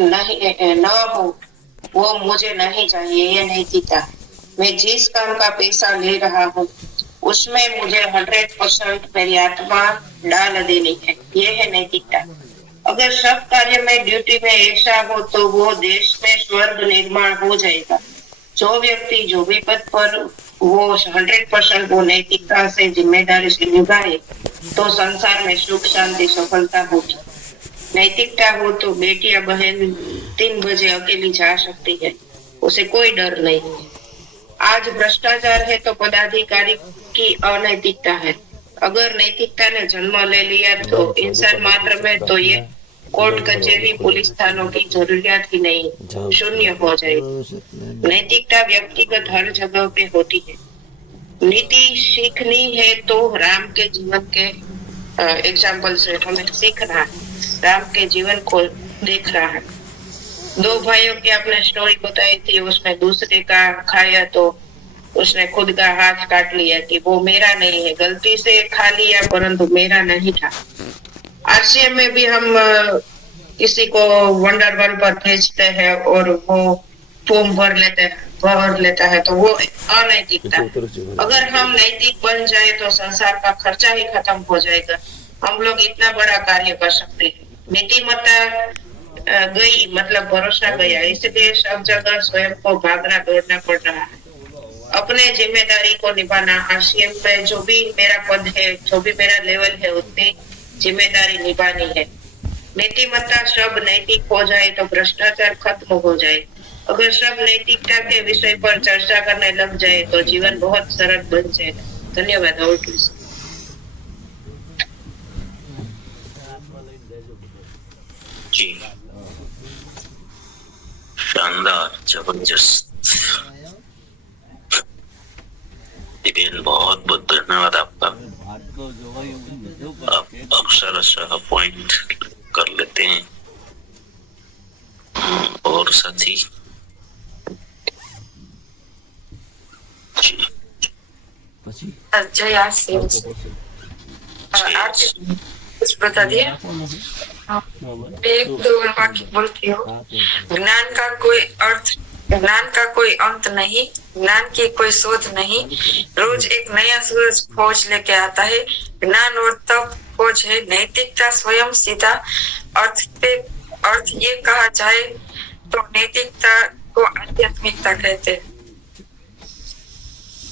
नहीं न हो वो मुझे नहीं चाहिए। ये नैतिकता। मैं जिस काम का पैसा ले रहा हूँ उसमें मुझे 100% मेरी आत्मा डाल देनी है। ये है नैतिकता। अगर सब कार्य में ड्यूटी में ऐसा हो तो वो देश में स्वर्ग निर्माण हो जाएगा। जो व्यक्ति जो भी पद पर वो 100% वो नैतिकता से जिम्मेदारी से निभाए तो संसार में सुख शांति सफलता होगी। नैतिकता हो तो बेटियां बहन 3 बजे अकेली जा सकती है। उसे कोई डर नहीं है। आज भ्रष्टाचार है तो पदाधिकारी की अनैतिकता है। अगर नैतिकता ने जन्म ले लिया तो इंसान मात्र में तो ये कोर्ट कचहरी पुलिस थानों की जरूरत ही नहीं, शून्य हो जाएगी। नैतिकता व्यक्तिगत हर जगह पे होती है। नीति सीखनी है तो राम के जीवन के एग्जाम्पल से हमें सीखना है। राम के जीवन को देखना है। 2 भाइयों की आपने स्टोरी बताई थी, उसमें दूसरे का खाया तो उसने खुद का हाथ काट लिया कि वो मेरा नहीं है, गलती से खा लिया परंतु मेरा नहीं था। आरसीएम में भी हम किसी को वंडर वन पर भेजते हैं और वो फॉर्म भर लेता है तो वो अनैतिकता। अगर हम नैतिक बन जाए तो संसार का खर्चा ही खत्म हो जाएगा। हम लोग इतना बड़ा कार्य कर सकते हैं। नीतिमत्ता गई मतलब भरोसा गया, इसलिए सब जगह स्वयं को भागना दौड़ना पड़ रहा है। अपने जिम्मेदारी को निभाना। आरसीएम में जो भी मेरा पद है, जो भी मेरा लेवल है, उतनी जिम्मेदारी निभानी है। नीतिमत्ता सब नैतिक हो जाए तो भ्रष्टाचार खत्म हो जाए। अगर सब नैतिकता के विषय पर चर्चा करने लग जाए तो जीवन बहुत सरल बन जाएगा। धन्यवाद। और जी, शानदार, जबरदस्त। दिव्यन, बहुत बहुत धन्यवाद आपका। आप अक्षरशः पॉइंट कर लेते हैं। और साथी जया सिंह कुछ बता दिए। एक दो वाक्य बोलती हूँ। ज्ञान का कोई अंत नहीं, ज्ञान की कोई शोध नहीं। रोज एक नया सूरज खोज लेके आता है। ज्ञान और तब खोज है। नैतिकता स्वयं सीधा अर्थ ये कहा जाए तो नैतिकता को आध्यात्मिकता कहते हैं।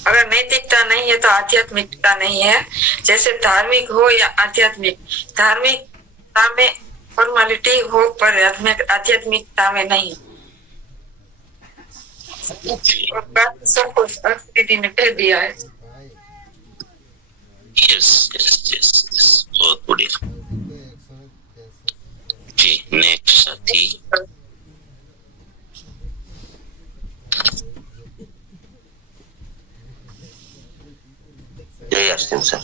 अगर नैतिकता नहीं है तो आध्यात्मिकता नहीं है। जैसे धार्मिक हो या आध्यात्मिक, धार्मिकता में फॉर्मेलिटी हो पर आध्यात्मिकता में नहीं। और बाकी सब कुछ दीदी ने कह दिया है। यस, बहुत बढ़िया जी। नेक्स्ट साथी। जय आस्तीन सर।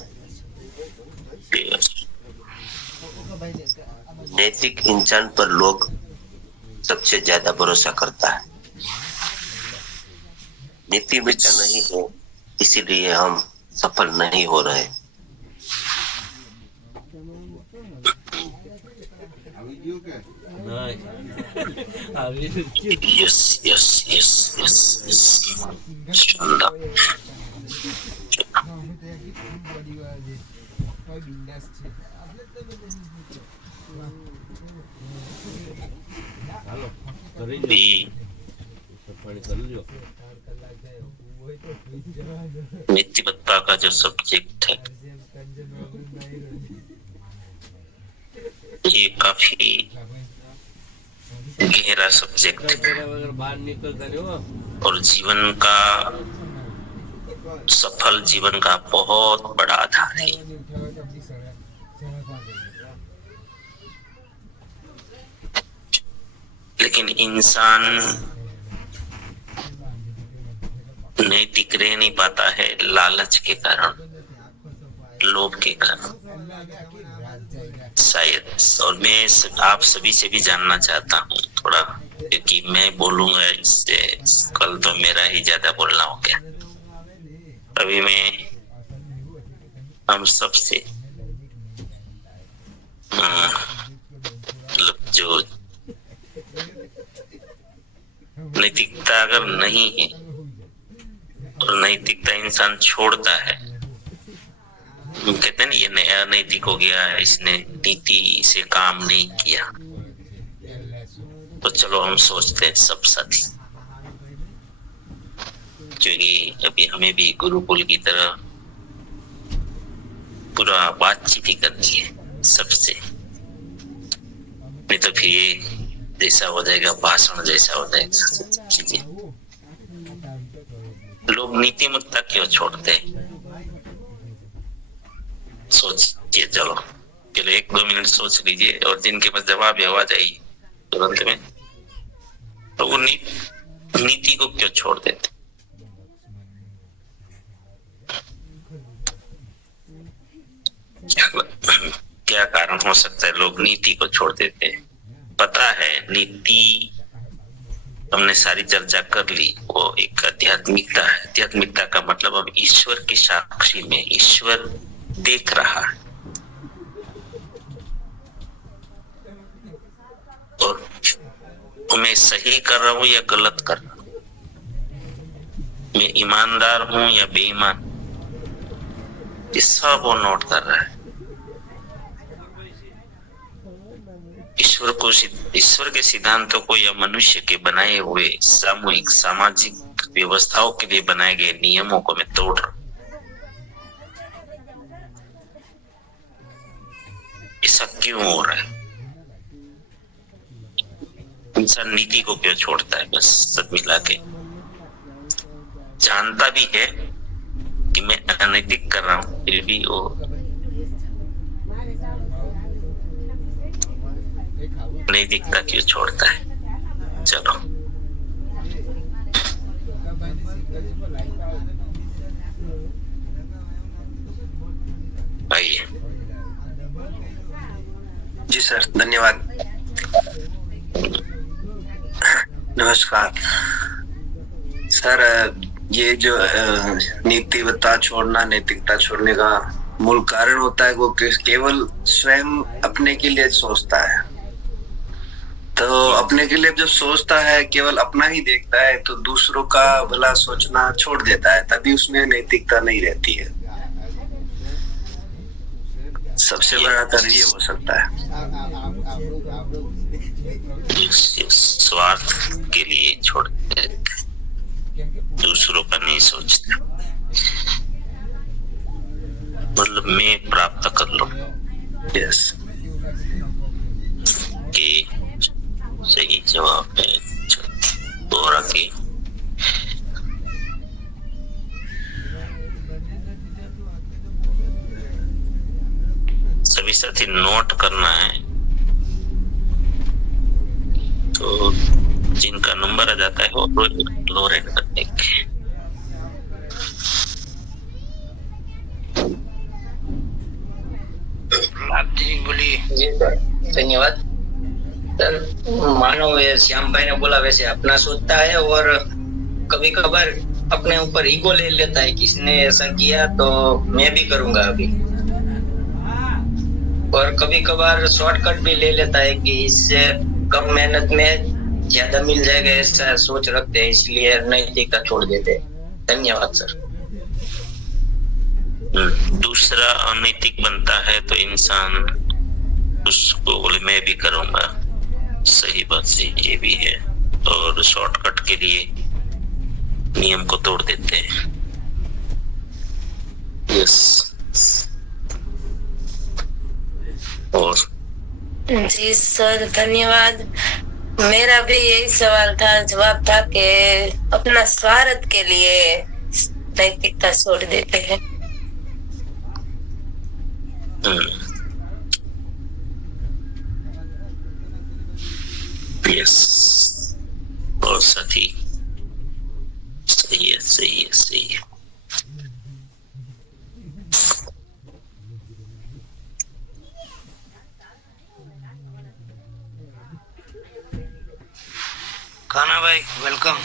नैतिक इंसान पर लोग सबसे ज्यादा भरोसा करता है। नीतिमत्ता नहीं है, इसीलिए हम सफल नहीं हो रहे। यस, शानदार। नीतिमत्ता का जो सब्जेक्ट है ये काफी गहरा सब्जेक्ट है और जीवन का सफल जीवन का बहुत बड़ा आधार है। लेकिन इंसान नैतिक रह नहीं पाता है लालच के कारण, लोभ के कारण शायद। और मैं आप सभी से भी जानना चाहता हूँ थोड़ा, क्योंकि मैं बोलूंगा इससे कल तो मेरा ही ज्यादा बोलना हो गया। अभी मैं हम सबसे मतलब जो नैतिकता अगर नहीं है और नैतिकता इंसान छोड़ता है, कहते हैं ना ये नया नैतिक हो गया, इसने नीति से काम नहीं किया, तो चलो हम सोचते हैं सब साथी, क्योंकि अभी हमें भी गुरुकुल की तरह पूरा बातचीत ही करनी है सबसे, नहीं तो फिर ये जैसा हो जाएगा, भाषण जैसा हो जाएगा चीजें। लोग नीतिमत्ता क्यों छोड़ते हैं? सोचिए, चलो 1-2 मिनट सोच लीजिए और जिनके पास जवाब है आ जाइए तुरंत में। तो वो नीति को क्यों छोड़ देते? क्या कारण हो सकता है लोग नीति को छोड़ देते हैं? पता है नीति हमने सारी चर्चा कर ली, वो एक आध्यात्मिकता है। आध्यात्मिकता का मतलब अब ईश्वर की साक्षी में ईश्वर देख रहा है और मैं सही कर रहा हूं या गलत कर रहा हूं, मैं ईमानदार हूं या बेईमान, ये सब वो नोट कर रहा है। ईश्वर के सिद्धांतों को या मनुष्य के बनाए हुए सामूहिक सामाजिक व्यवस्थाओं के लिए बनाए गए नियमों को मैं तोड़ रहा हूं। ऐसा क्यों हो रहा है? इंसान नीति को क्यों छोड़ता है? बस सब मिला के जानता भी है कि मैं अनैतिक कर रहा हूं, फिर भी वो नैतिकता क्यों छोड़ता है? चलो आइए। जी सर, धन्यवाद। नमस्कार सर, ये जो नीतिवता छोड़ना, नैतिकता छोड़ने का मूल कारण होता है वो केवल स्वयं अपने के लिए सोचता है। तो अपने के लिए जो सोचता है, केवल अपना ही देखता है, तो दूसरों का भला सोचना छोड़ देता है, तभी उसमें नैतिकता नहीं रहती है। सबसे बड़ा कारण ये हो सकता है। स्वार्थ के लिए छोड़ते हैं, दूसरों का नहीं सोचते, मतलब मैं प्राप्त कर लूं। यस, कि सही जवाब है दोहरा के सभी साथी नोट करना है। तो जिनका नंबर आ जाता है वो लो रेड करने के। आप जी बोलिए। जी सर, धन्यवाद सर। मानो ये श्याम भाई ने बोला वैसे अपना सोचता है और कभी कभार अपने ऊपर ईगो ले लेता है, किसने ऐसा किया तो मैं भी करूंगा अभी, और कभी कभार शॉर्टकट भी ले लेता है कि इससे कम मेहनत में ज्यादा मिल जाएगा, ऐसा सोच रखते हैं, इसलिए नैतिकता छोड़ देते हैं। धन्यवाद सर। दूसरा अनैतिक बनता है तो इंसान उसको बोले मैं भी करूंगा, सही बात से ये भी है, और शॉर्टकट के लिए नियम को तोड़ देते हैं। यस, और जी सर, धन्यवाद। मेरा भी यही सवाल था, जवाब था कि अपना स्वार्थ के लिए नैतिकता छोड़ देते हैं। यस, और साथी सही है, सही है, सही है। खाना भाई, वेलकम।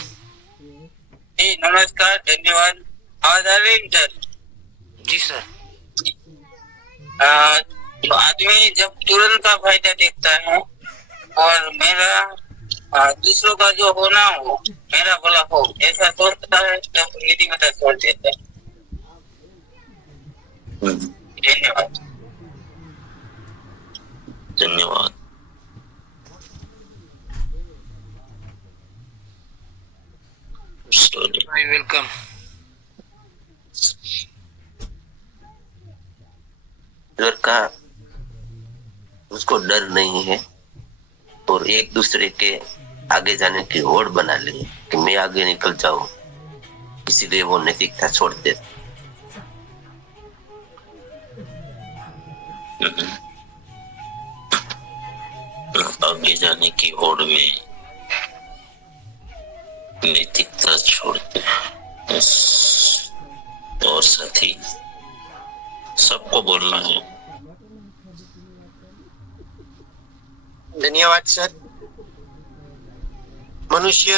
जी नमस्कार, धन्यवाद। आवाज आ रही है सर? जी सर। तो आदमी जब तुरंत का फायदा देखता है, और मेरा दूसरों का जो होना हो, मेरा भला हो, ऐसा सोचता है तो नैतिकता छोड़ देता है। धन्यवाद। धन्यवाद। भाई वेलकम। डर का उसको डर नहीं है और एक दूसरे के आगे जाने की होड़ बना ली कि मैं आगे निकल जाऊं, इसीलिए वो नैतिकता छोड़ दे। आगे जाने की होड़ में नैतिकता छोड़ते हैं। और साथी सबको बोलना है। धन्यवाद सर। मनुष्य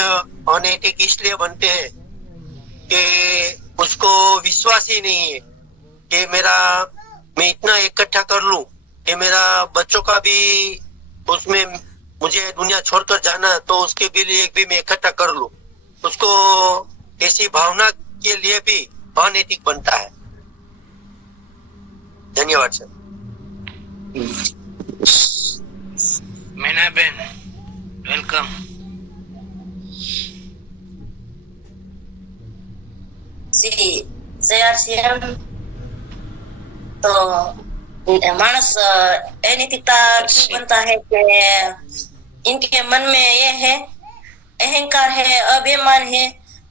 अनैतिक इसलिए बनते हैं कि उसको विश्वास ही नहीं है कि मैं इतना इकट्ठा कर लूं कि मेरा बच्चों का भी उसमें मुझे दुनिया छोड़कर जाना तो उसके भी लिए भी मैं इकट्ठा कर लूं। उसको ऐसी भावना के लिए भी अनैतिक बनता है। धन्यवाद सर। मैना बहन वेलकम। जी जय श्याम। तो मानस अनैतिकता क्यों बनता है कि इनके मन में ये है, अहंकार है, अभिमान है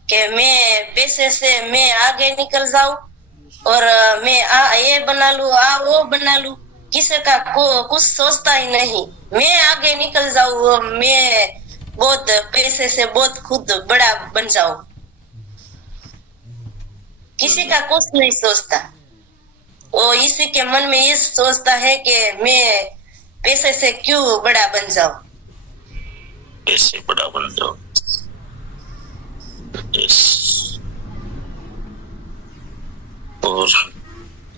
कि मैं पैसे से मैं आगे निकल जाऊं और मैं ये बना लूं, वो बना लूं। किसी का कुछ सोचता ही नहीं, मैं आगे निकल जाऊं, मैं बहुत पैसे से बहुत खुद बड़ा बन जाऊं। किसी का कुछ नहीं सोचता। वो इसी के मन में ये सोचता है कि मैं पैसे से क्यों बड़ा बन जाऊं, कैसे बड़ा बन जाओ। और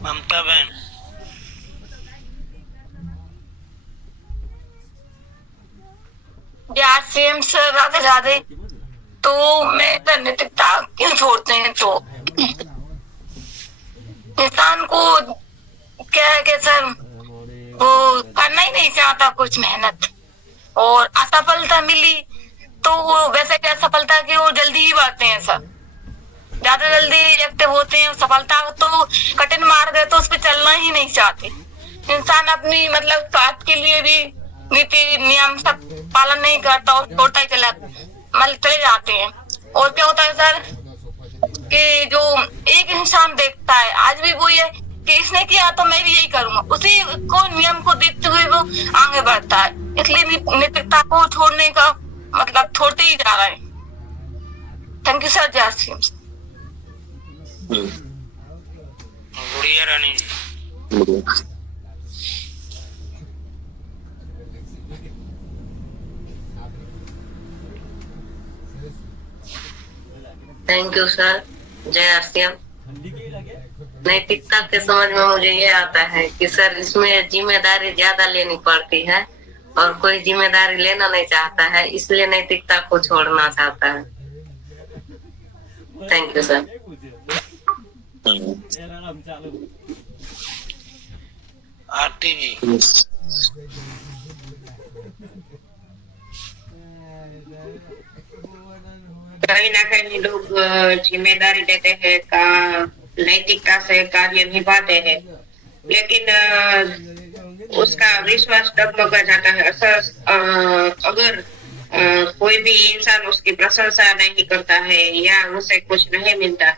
ममता बहन सीएम सर राधे राधे। तो मैं नैतिकता क्यों छोड़ते हैं, तो इंसान को क्या है कि सर वो करना ही नहीं चाहता कुछ मेहनत, और असफलता मिली तो वो वैसे क्या असफलता की वो जल्दी ही पाते हैं सर, ज्यादा जल्दी एक्टिव होते हैं। सफलता तो कठिन मार्ग है तो उस पर चलना ही नहीं चाहते। इंसान अपनी मतलब स्वार्थ के लिए भी नीति नियम सब पालन नहीं करता और छोड़ता ही चले जाते हैं। और क्या होता है सर कि जो एक इंसान देखता है आज भी वो ये कि इसने किया तो मैं भी यही करूंगा, उसी को नियम को देखते हुए वो आगे बढ़ता है। इसलिए नैतिकता को छोड़ने का मतलब छोड़ते ही जा रहा है। Thank you sir. जय Shri Ram. Gudiya Rani ji. Thank you sir. जय श्याम। नैतिकता के समझ में मुझे ये आता है कि सर इसमें जिम्मेदारी ज्यादा लेनी पड़ती है और कोई जिम्मेदारी लेना नहीं चाहता है, इसलिए नैतिकता को छोड़ना चाहता है। Thank you sir. Aarti ji. कहीं ना कहीं लोग जिम्मेदारी लेते हैं का नैतिकता से कार्य निभाते हैं, लेकिन उसका विश्वास डगमगा जाता है। अगर कोई भी इंसान उसकी प्रशंसा नहीं करता है या उसे कुछ नहीं मिलता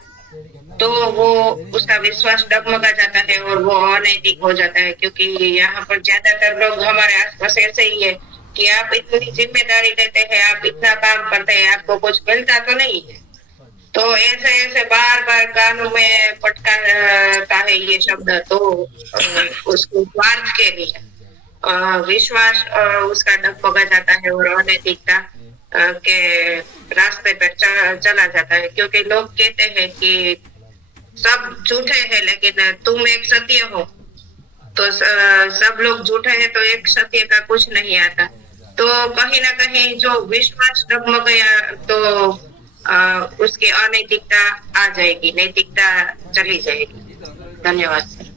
तो वो उसका विश्वास डगमगा जाता है और वो अनैतिक हो जाता है। क्योंकि यहाँ पर ज्यादातर लोग हमारे आसपास ऐसे ही है कि आप इतनी जिम्मेदारी लेते हैं, आप इतना काम करते हैं, आपको कुछ मिलता तो नहीं है। तो ऐसे बार बार कानों में पटकाता है ये शब्द, तो उसको स्वार्थ के लिए विश्वास उसका डगमगा जाता है और अनैतिकता के रास्ते पर चला जाता है। क्योंकि लोग कहते हैं कि सब झूठे हैं लेकिन तुम एक सत्य हो, तो सब लोग झूठे हैं तो एक सत्य का कुछ नहीं आता। तो कहीं ना कहीं जो विश्वास डगमग गया तो उसकी अनैतिकता आ जाएगी, नैतिकता चली जाएगी। धन्यवाद सर।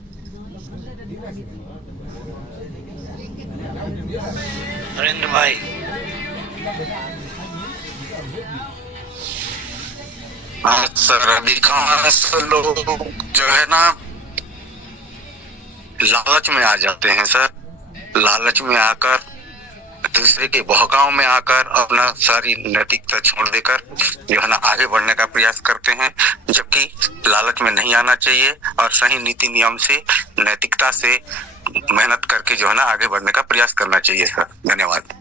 नरेंद्र भाई। हाँ सर, अधिकांश लोग जो है ना लालच में आ जाते हैं सर। लालच में आकर, दूसरे के बहकाव में आकर अपना सारी नैतिकता छोड़ देकर जो है ना आगे बढ़ने का प्रयास करते हैं, जबकि लालच में नहीं आना चाहिए और सही नीति नियम से, नैतिकता से मेहनत करके जो है ना आगे बढ़ने का प्रयास करना चाहिए सर। धन्यवाद।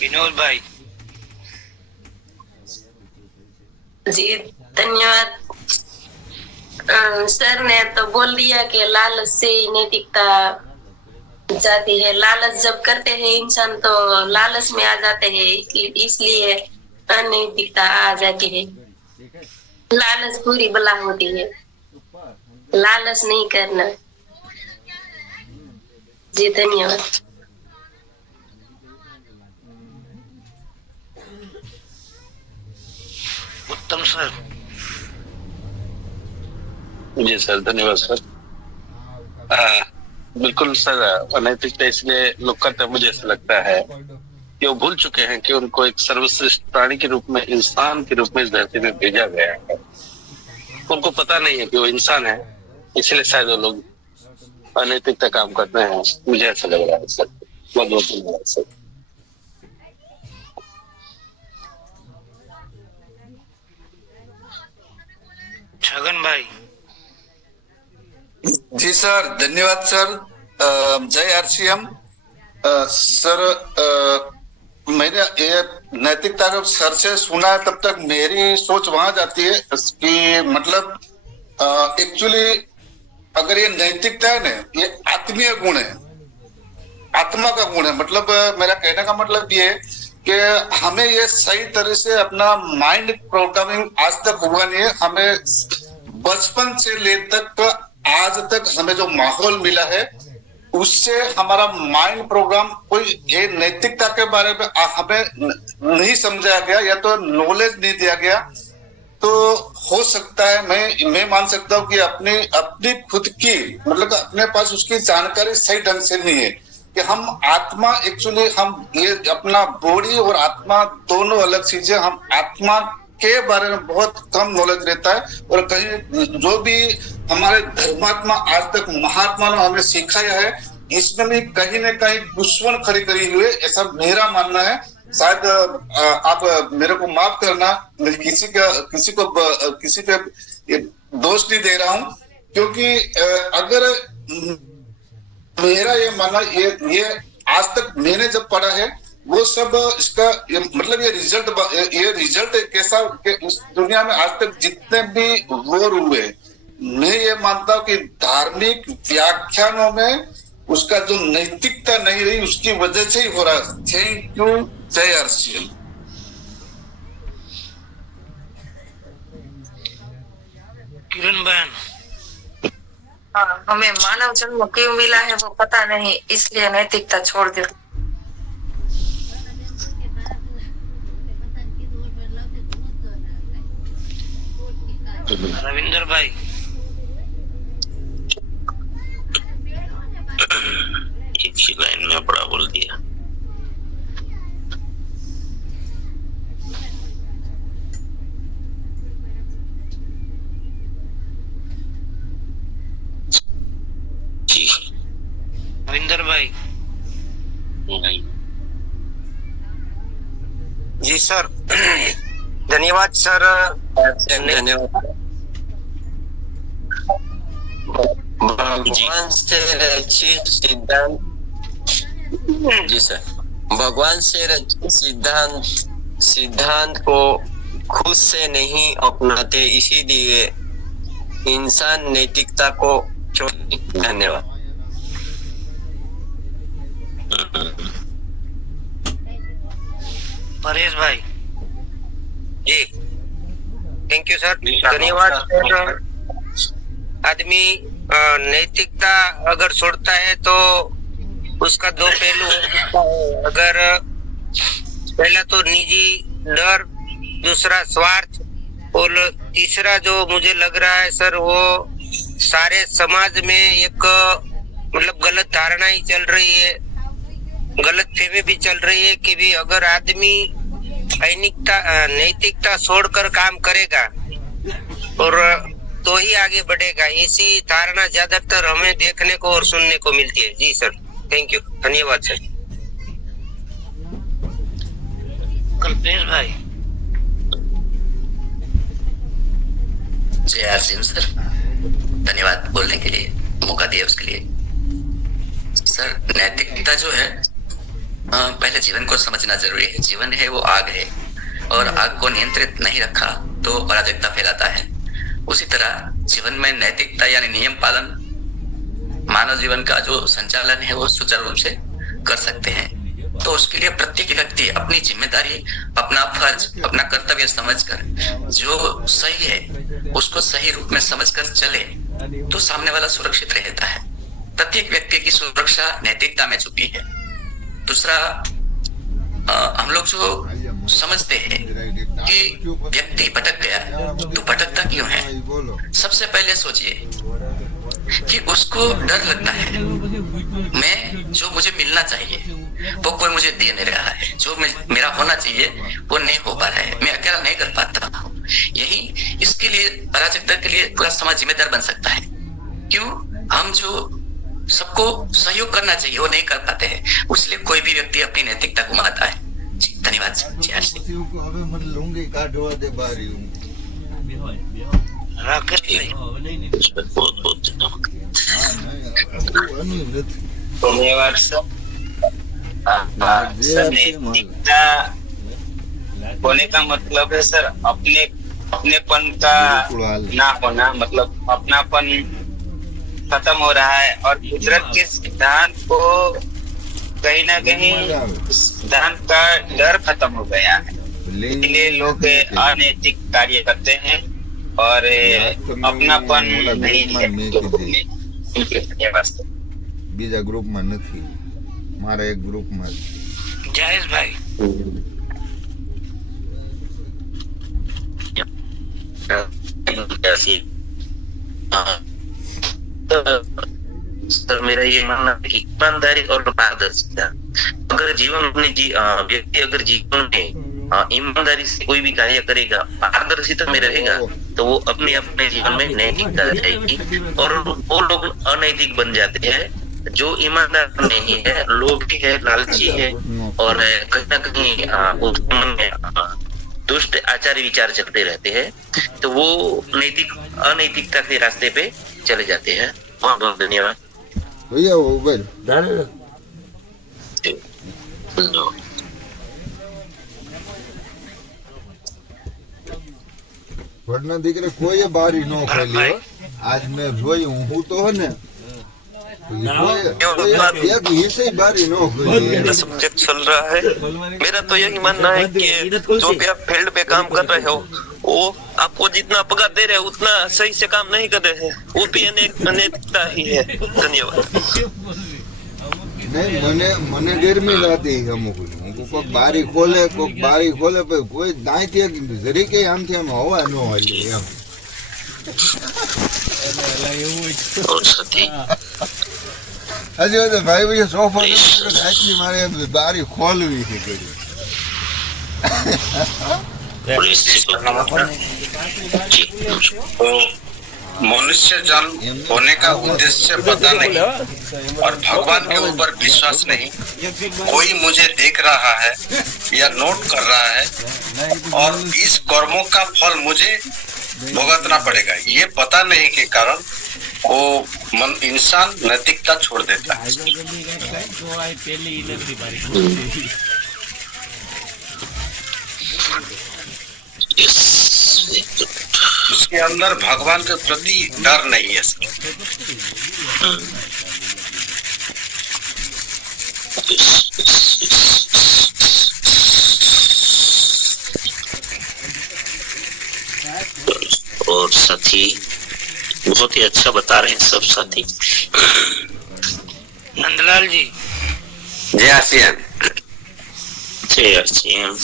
विनोद भाई। जी धन्यवाद। सर ने तो बोल दिया कि लालच से नैतिकता जाती है। लालच जब करते हैं इंसान तो लालच में आ जाते हैं, इसलिए अनैतिकता आ जाती है। लालच बुरी बला होती है, लालच नहीं करना। जी धन्यवाद। उत्तम सर। जी सर, धन्यवाद सर। बिल्कुल सर, अनैतिकता इसलिए लोग करते हैं, मुझे ऐसा लगता है कि वो भूल चुके हैं कि उनको एक सर्वश्रेष्ठ प्राणी के रूप में, इंसान के रूप में इस धरती में भेजा गया है। उनको पता नहीं है कि वो इंसान है, इसलिए शायद वो लोग अनैतिक काम करते हैं। मुझे ऐसा लग रहा है सर। बहुत बहुत धन्यवाद सर। छगन भाई। जी सर, धन्यवाद सर। जय आरसीएम सर। मैंने ये नैतिकता जब सर से सुना है तब तक मेरी सोच वहां जाती है कि मतलब एक्चुअली अगर ये नैतिकता है ना, ये आत्मीय गुण है, आत्मा का गुण है। मतलब मेरा कहने का मतलब ये है कि हमें ये सही तरह से अपना माइंड प्रोग्रामिंग आज तक हुआ नहीं है। हमें बचपन से ले तक आज तक हमें जो माहौल मिला है उससे हमारा माइंड प्रोग्राम कोई ये नैतिकता के बारे में हमें नहीं समझाया गया या तो नॉलेज नहीं दिया गया। तो हो सकता है मैं मान सकता हूँ कि अपनी खुद की मतलब अपने पास उसकी जानकारी सही ढंग से नहीं है कि हम आत्मा एक्चुअली हम ये अपना बॉडी और आत्मा दोनों अलग चीजें। हम आत्मा के बारे में बहुत कम नॉलेज रहता है और कहीं जो भी हमारे धर्मात्मा आज तक महात्मा ने हमें सिखाया है इसमें भी कहीं न कहीं दुश्मन खड़ी करी हुई है, ऐसा मेरा मानना है। शायद आप मेरे को माफ करना, किसी पे दोष नहीं दे रहा हूं, क्योंकि अगर मेरा ये मानना ये आज तक मैंने जब पढ़ा है वो सब इसका मतलब ये रिजल्ट कैसा कि इस दुनिया में आज तक जितने भी वॉर हुए, मैं ये मानता हूँ कि धार्मिक व्याख्यानों में उसका जो नैतिकता नहीं रही उसकी वजह से ही हो रहा है। Thank you. जय आरसीएम। किरण बहन। हमें मानव जन्म क्यों मिला है वो पता नहीं, इसलिए नैतिकता छोड़ दे। रविंदर भाई। एक ही लाइन में बड़ा बोल दिया। जी रविंदर भाई। जी सर, धन्यवाद सर। धन्यवाद। भगवान से रचित सिद्धांत। जी सर, भगवान से रचित सिद्धांत को खुद से नहीं अपनाते, इसीलिए इंसान नैतिकता को छोड़। धन्यवाद। परेश भाई। जी थैंक यू सर, धन्यवाद सर। आदमी नैतिकता अगर छोड़ता है तो उसका दो पहलू हो सकता है। अगर पहला तो निजी डर, दूसरा स्वार्थ, और तीसरा जो मुझे लग रहा है सर, वो सारे समाज में एक मतलब गलत धारणा ही चल रही है, गलत फहमी भी चल रही है कि भी अगर आदमी नैतिकता छोड़कर काम करेगा और तो ही आगे बढ़ेगा, ऐसी धारणा ज्यादातर हमें देखने को और सुनने को मिलती है। जी सर, थैंक यू, धन्यवाद सर। कल्पेश भाई। जय आरसीएम सर, धन्यवाद बोलने के लिए, मौका दिया उसके लिए। सर, नैतिकता जो है पहले जीवन को समझना जरूरी है। जीवन है वो आग है, और आग को नियंत्रित नहीं रखा तो अराजकता फैलाता है। उसी तरह जीवन में नैतिकता यानी नियम पालन मानव जीवन का जो संचालन है वो सुचारू रूप से कर सकते हैं। तो उसके लिए प्रत्येक व्यक्ति अपनी जिम्मेदारी, अपना फर्ज, अपना कर्तव्य समझकर जो सही है उसको सही रूप में समझकर चले तो सामने वाला सुरक्षित रहता है। प्रत्येक व्यक्ति की सुरक्षा नैतिकता में छुपी है। दूसरा, हम लोग जो समझते हैं कि व्यक्ति भटक गया तो भटकता क्यों है, सबसे पहले सोचिए कि उसको डर लगता है मैं जो मुझे मिलना चाहिए वो कोई मुझे दे नहीं रहा है, जो मेरा होना चाहिए वो नहीं हो पा रहा है, मैं अकेला नहीं कर पाता हूँ। यही इसके लिए अराजकता के लिए पूरा समाज जिम्मेदार बन सकता है। क्यों? हम जो सबको सहयोग करना चाहिए वो नहीं कर पाते हैं, इसलिए कोई भी व्यक्ति अपनी नैतिकता गुमाता है। जी धन्यवाद सर। धन्यवाद सर। नैतिकता होने का मतलब है सर अपनेपन का ना होना, मतलब अपनापन खत्म हो रहा है और कुदरत के सिद्धांत को कहीं ना कहीं सिद्धांत का डर खत्म हो गया है, इसलिए लोग अनैतिक कार्य करते हैं और अपनापन नहीं है। बीजा ग्रुप में नहीं, मारा एक ग्रुप में। जायज भाई। सर मेरा ये मानना है कि ईमानदारी और पारदर्शिता, अगर व्यक्ति अगर जीवन में ईमानदारी से कोई भी कार्य करेगा, पारदर्शिता में रहेगा, तो वो अपने जीवन में नैतिकता रहेगी और वो लोग अनैतिक बन जाते हैं जो ईमानदार नहीं है, लोभी है, लालची है और कहीं ना कहीं उसके मन में दुष्ट आचार्य विचार चलते रहते हैं, तो वो अनैतिकता के रास्ते पे चले जाते हैं। बहुत बहुत धन्यवाद भैया। वो भाई वरना દીકરે કોઈ બારી ન ખોલી। આજ મેં જોયું હું તો હે ને सब्जेक्ट चल रहा है। मेरा तो यही मानना है कि जो भी आप फील्ड पे काम कर रहे हो वो आपको जितना पगार दे रहे हो उतना सही से काम नहीं कर रहे हैं, वो भी अनैतिकता ही है। धन्यवाद। नहीं मने गर्मी लाती है अमुक कोई बारी खोले पर कोई दाई थी जरी के आम थी हम हवा न हली एम हजी भाई भैया सोफा आटली मारे बारी खोलवी थी करी। तो मनुष्य जन्म होने का उद्देश्य पता नहीं और भगवान के ऊपर विश्वास नहीं। कोई मुझे देख रहा है या नोट कर रहा है और इस कर्मों का फल मुझे भुगतना पड़ेगा, ये पता नहीं के कारण वो इंसान नैतिकता छोड़ देता है। उसके अंदर भगवान के प्रति डर नहीं है। बहुत ही अच्छा बता रहे हैं सब साथी। नंदलाल जी। जय आरसीएम। जय आरसीएम।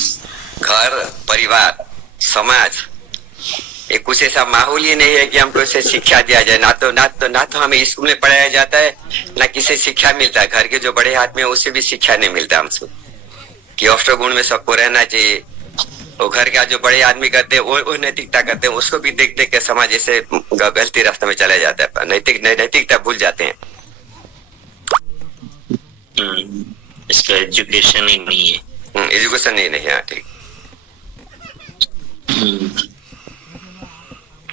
घर, परिवार, समाज, एक कुछ ऐसा माहौल ही नहीं है कि हमको इसे शिक्षा दिया जाए। ना तो हमें स्कूल में पढ़ाया जाता है, ना किसी शिक्षा मिलता है। घर के जो बड़े आदमी है उससे भी शिक्षा नहीं मिलता हमसे कि अष्ट गुण में सबको रहना चाहिए। वो घर का जो बड़े आदमी करते हैं वो नैतिकता करते हैं, उसको भी देख देख के समाज ऐसे गलती रास्ते में चला जाता है। नैतिकता भूल जाते हैं। इसका एजुकेशन ही नहीं है। एजुकेशन नहीं है। ठीक।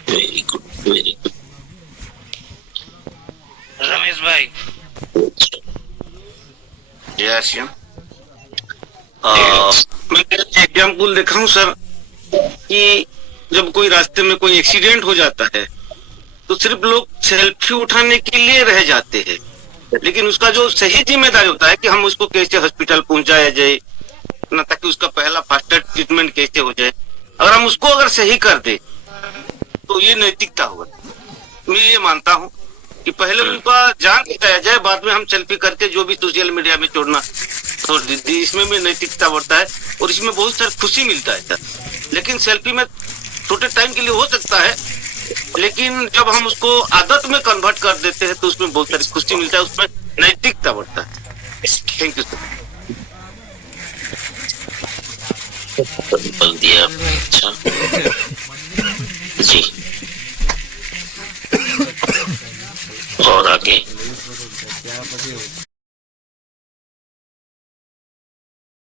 Very good, very good. Ramesh भाई। जय आरसीएम। मैं एग्जाम्पल देखा हूँ सर कि जब कोई रास्ते में कोई एक्सीडेंट हो जाता है तो सिर्फ लोग सेल्फी उठाने के लिए रह जाते हैं, लेकिन उसका जो सही जिम्मेदारी होता है कि हम उसको कैसे हॉस्पिटल पहुंचाया जाए ना, ताकि उसका पहला फास्ट ट्रीटमेंट कैसे हो जाए, अगर हम सही कर दे तो ये नैतिकता होगा। मैं ये मानता हूँ कि पहले उनका जान बताया जाए, बाद में हम सेल्फी करके जो भी सोशल मीडिया में छोड़ना, तो इसमें भी नैतिकता बढ़ता है और इसमें बहुत सारी खुशी मिलता है सर। लेकिन सेल्फी में छोटे टाइम के लिए हो सकता है, लेकिन जब हम उसको आदत में कन्वर्ट कर देते हैं तो उसमें बहुत सारी खुशी मिलता है, उसमें नैतिकता बढ़ता है। Thank you sir. बोल दिया अच्छा।